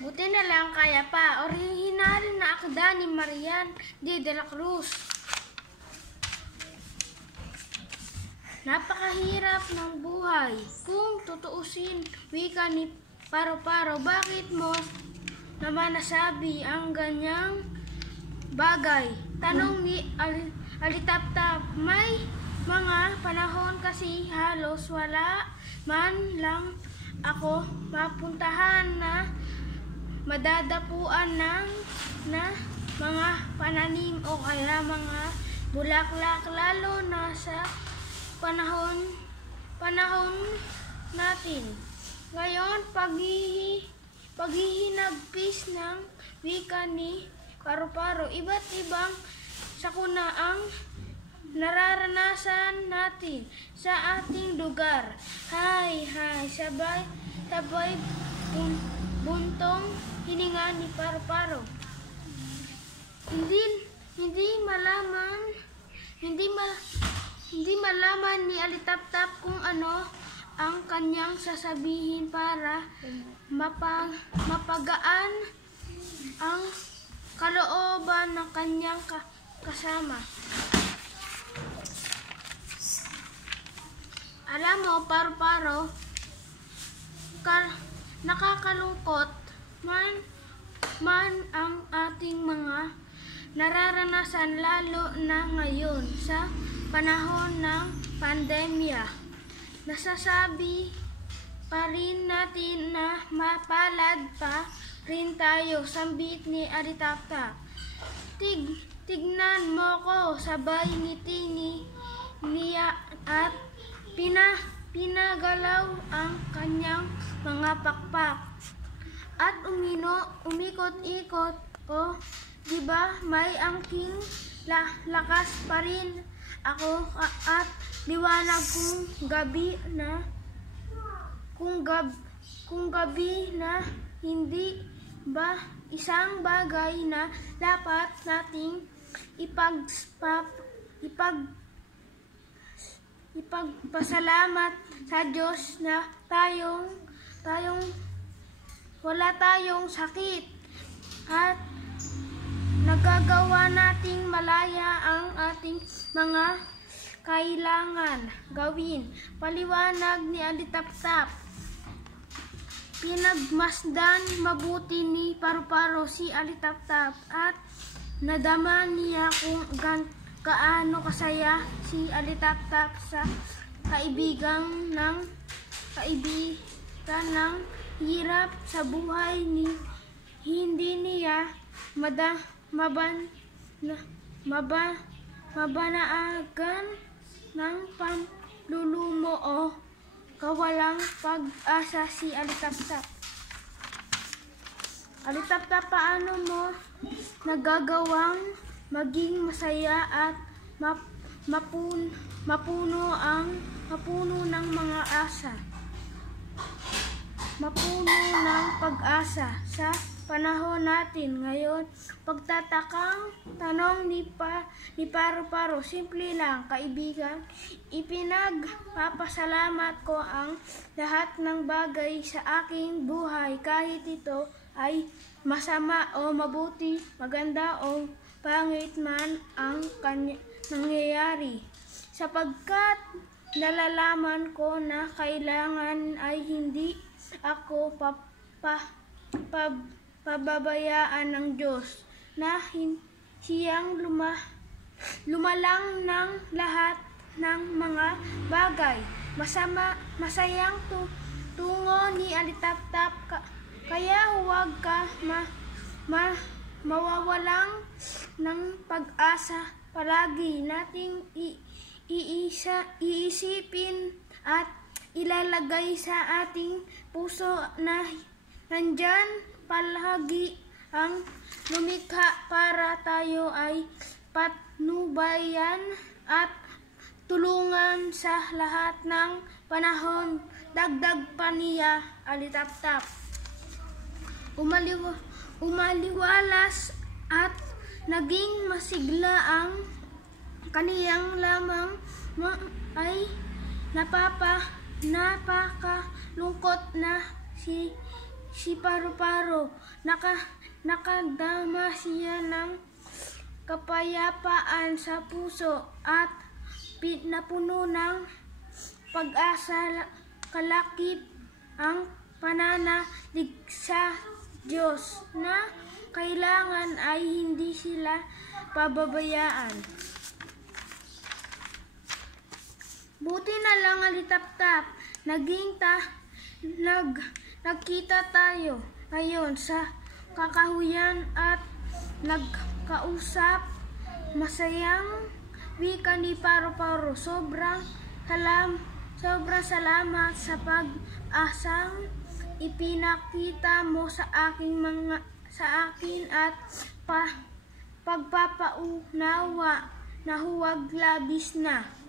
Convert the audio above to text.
Buti na lang kaya pa. Orihinal na akda ni Marian de la Cruz. Napakahirap ng buhay. Kung tutuusin, wika ni Paro-Paro, bakit mo naman nasabi ang ganyang bagay? Tanong ni Alitaptap. May mga panahon kasi halos wala man lang ako mapuntahan na madadapuan ng mga pananim o kaya mga bulaklak, lalo na sa panahon natin. Ngayon, paghihinagpis ng wika ni Paro-Paro, iba't ibang sakuna ang nararanasan natin sa ating lugar. Hay, sabay buntong hininga ni Paro-Paro. Hindi malaman ni Alitaptap kung ano ang kanyang sasabihin para mapagaan ang kalooban ng kanyang kasama. Alam mo, Paro-Paro, nakakalungkot man ang ating mga nararanasan, lalo na ngayon sa panahon ng pandemya. Nasasabi pa rin natin na mapalad pa rin tayo, sambit ni Alitaptap. Tignan mo ko, sabay ngiti niya at pinagalaw ang kanyang mga pakpak at umikot-ikot. O, diba may angking lakas pa rin ako at liwanag kung gabi na hindi ba isang bagay na dapat nating ipagpasalamat sa Diyos na wala tayong sakit at nagagawa nating malaya ang ating mga kailangan gawin. Paliwanag ni Alitaptap. Pinagmasdan mabuti ni Paro-Paro si Alitaptap at nadama niya kung kaano kasaya si Alitaptap sa kaibigan ng hirap sa buhay ni hindi niya mabanaagan ng panlulumo o kawalang pag-asa si Alitaptap. Alitaptap, paano mo nagagawang maging masaya at mapuno ng mga asa? Mapuno ng pag-asa sa panahon natin ngayon. Pagtatakang tanong ni Paro-Paro, simple lang, kaibigan. Ipinagpapasalamat ko ang lahat ng bagay sa aking buhay, kahit ito ay masama o mabuti, maganda o pangit man ang nangyayari, sapagkat nalalaman ko na kailangan ay hindi ako pababayaan ng Diyos na siyang lumalang ng lahat ng mga bagay. Masayang tungo ni Alitaptap, kaya huwag ka mawawalang ng pag-asa. Palagi nating iisipin at ilalagay sa ating puso na nandyan palagi ang lumikha para tayo ay patnubayan at tulungan sa lahat ng panahon. Dagdag pa niya Alitaptap. Umaliwalas at naging masigla ang kaniyang lamang ay napakalungkot na si Paro-Paro. Nakadama siya ng kapayapaan sa puso at napuno ng pag-asa. Kalakip ang pananalig sa Diyos na kailangan ay hindi sila pababayaan. Buti na lang alitaptap, nagkita tayo ngayon sa kakahuyan at nagkausap. Masayang wika ni Paro-Paro. Sobrang salamat sa pag-asang ipinakita mo sa akin at pagpapaunawa na huwag labis na.